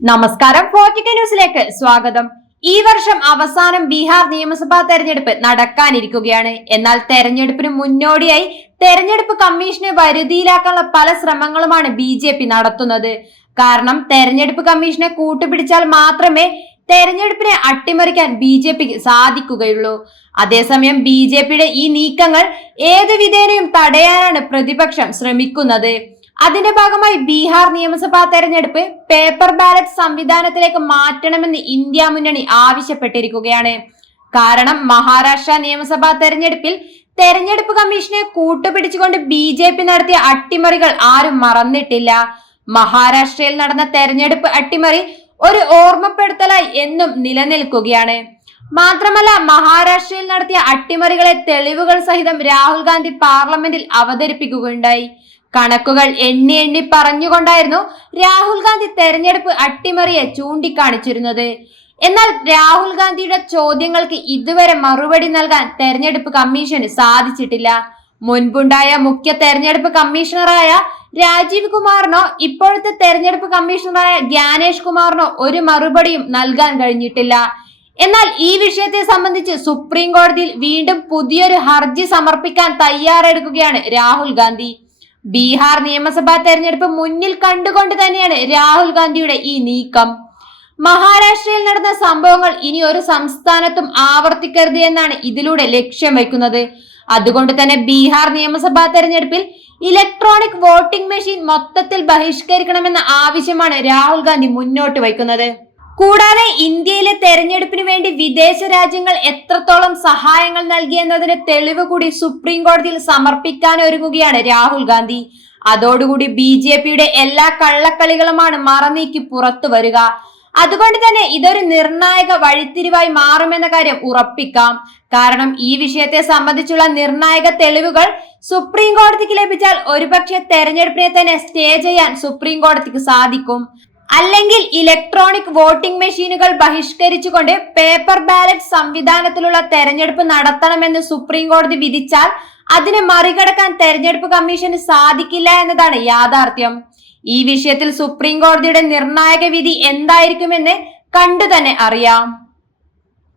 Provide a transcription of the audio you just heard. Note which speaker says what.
Speaker 1: നമസ്കാരം. ഫോർട്ടിക്ക ന്യൂസിലേക്ക് സ്വാഗതം. ഈ വർഷം അവസാനം ബീഹാർ നിയമസഭാ തെരഞ്ഞെടുപ്പ് നടക്കാനിരിക്കുകയാണ്. എന്നാൽ തെരഞ്ഞെടുപ്പിന് മുന്നോടിയായി തെരഞ്ഞെടുപ്പ് കമ്മീഷനെ വരുതിയിലാക്കാനുള്ള പല ശ്രമങ്ങളുമാണ് ബി നടത്തുന്നത്. കാരണം തെരഞ്ഞെടുപ്പ് കമ്മീഷനെ കൂട്ടുപിടിച്ചാൽ മാത്രമേ തെരഞ്ഞെടുപ്പിനെ അട്ടിമറിക്കാൻ ബി ജെ പിക്ക് സാധിക്കുകയുള്ളൂ. അതേസമയം ബി ജെ പിയുടെ ഈ നീക്കങ്ങൾ ഏത് വിധേനയും തടയാനാണ് പ്രതിപക്ഷം ശ്രമിക്കുന്നത്. അതിന്റെ ഭാഗമായി ബീഹാർ നിയമസഭാ തെരഞ്ഞെടുപ്പ് പേപ്പർ ബാലറ്റ് സംവിധാനത്തിലേക്ക് മാറ്റണമെന്ന് ഇന്ത്യ മുന്നണി ആവശ്യപ്പെട്ടിരിക്കുകയാണ്. കാരണം മഹാരാഷ്ട്ര നിയമസഭാ തെരഞ്ഞെടുപ്പിൽ തെരഞ്ഞെടുപ്പ് കമ്മീഷനെ കൂട്ടുപിടിച്ചുകൊണ്ട് ബി ജെ പി നടത്തിയ അട്ടിമറികൾ ആരും മറന്നിട്ടില്ല. മഹാരാഷ്ട്രയിൽ നടന്ന തെരഞ്ഞെടുപ്പ് അട്ടിമറി ഒരു ഓർമ്മപ്പെടുത്തലായി എന്നും നിലനിൽക്കുകയാണ്. മാത്രമല്ല മഹാരാഷ്ട്രയിൽ നടത്തിയ അട്ടിമറികളെ തെളിവുകൾ സഹിതം രാഹുൽ ഗാന്ധി പാർലമെന്റിൽ അവതരിപ്പിക്കുകയുണ്ടായി. കണക്കുകൾ എണ്ണി എണ്ണി പറഞ്ഞുകൊണ്ടായിരുന്നു രാഹുൽ ഗാന്ധി തെരഞ്ഞെടുപ്പ് അട്ടിമറിയെ ചൂണ്ടിക്കാണിച്ചിരുന്നത്. എന്നാൽ രാഹുൽ ഗാന്ധിയുടെ ചോദ്യങ്ങൾക്ക് ഇതുവരെ മറുപടി നൽകാൻ തെരഞ്ഞെടുപ്പ് കമ്മീഷന് സാധിച്ചിട്ടില്ല. മുൻപുണ്ടായ മുഖ്യ തെരഞ്ഞെടുപ്പ് കമ്മീഷണറായ രാജീവ് കുമാറിനോ ഇപ്പോഴത്തെ തെരഞ്ഞെടുപ്പ് കമ്മീഷണറായ ജ്ഞാനേഷ് കുമാറിനോ ഒരു മറുപടിയും നൽകാൻ കഴിഞ്ഞിട്ടില്ല. എന്നാൽ ഈ വിഷയത്തെ സംബന്ധിച്ച് സുപ്രീം കോടതിയിൽ വീണ്ടും പുതിയൊരു ഹർജി സമർപ്പിക്കാൻ തയ്യാറെടുക്കുകയാണ് രാഹുൽ ഗാന്ധി. ബീഹാർ നിയമസഭാ തെരഞ്ഞെടുപ്പ് മുന്നിൽ കണ്ടുകൊണ്ട് തന്നെയാണ് രാഹുൽ ഗാന്ധിയുടെ ഈ നീക്കം. മഹാരാഷ്ട്രയിൽ നടന്ന സംഭവങ്ങൾ ഇനി ഒരു സംസ്ഥാനത്തും ആവർത്തിക്കരുത് എന്നാണ് ഇതിലൂടെ ലക്ഷ്യം വയ്ക്കുന്നത്. അതുകൊണ്ട് തന്നെ ബീഹാർ നിയമസഭാ തെരഞ്ഞെടുപ്പിൽ ഇലക്ട്രോണിക് വോട്ടിംഗ് മെഷീൻ മൊത്തത്തിൽ ബഹിഷ്കരിക്കണമെന്ന ആവശ്യമാണ് രാഹുൽ ഗാന്ധി മുന്നോട്ട് വയ്ക്കുന്നത്. കൂടാതെ വേണ്ടി വിദേശ രാജ്യങ്ങൾ എത്രത്തോളം സഹായങ്ങൾ നൽകിയെന്നതിന് തെളിവ് കൂടി സുപ്രീം കോടതിയിൽ സമർപ്പിക്കാൻ ഒരുങ്ങുകയാണ് രാഹുൽ ഗാന്ധി. അതോടുകൂടി ബി ജെ പിയുടെ എല്ലാ കള്ളക്കളികളുമാണ് മറനീക്കി പുറത്തു വരിക. അതുകൊണ്ട് തന്നെ ഇതൊരു നിർണായക വഴിത്തിരിവായി മാറുമെന്ന കാര്യം ഉറപ്പിക്കാം. കാരണം ഈ വിഷയത്തെ സംബന്ധിച്ചുള്ള നിർണായക തെളിവുകൾ സുപ്രീം കോടതിക്ക് ലഭിച്ചാൽ ഒരുപക്ഷെ തെരഞ്ഞെടുപ്പിനെ തന്നെ സ്റ്റേ ചെയ്യാൻ സുപ്രീം കോടതിക്ക് സാധിക്കും. അല്ലെങ്കിൽ ഇലക്ട്രോണിക് വോട്ടിംഗ് മെഷീനുകൾ ബഹിഷ്കരിച്ചുകൊണ്ട് പേപ്പർ ബാലറ്റ് സംവിധാനത്തിലുള്ള തെരഞ്ഞെടുപ്പ് നടത്തണമെന്ന് സുപ്രീം കോടതി വിധിച്ചാൽ അതിനെ മറികടക്കാൻ തെരഞ്ഞെടുപ്പ് കമ്മീഷന് സാധിക്കില്ല എന്നതാണ് യാഥാർത്ഥ്യം. ഈ വിഷയത്തിൽ സുപ്രീം കോടതിയുടെ നിർണായക വിധി എന്തായിരിക്കുമെന്ന് കണ്ടു തന്നെ അറിയാം.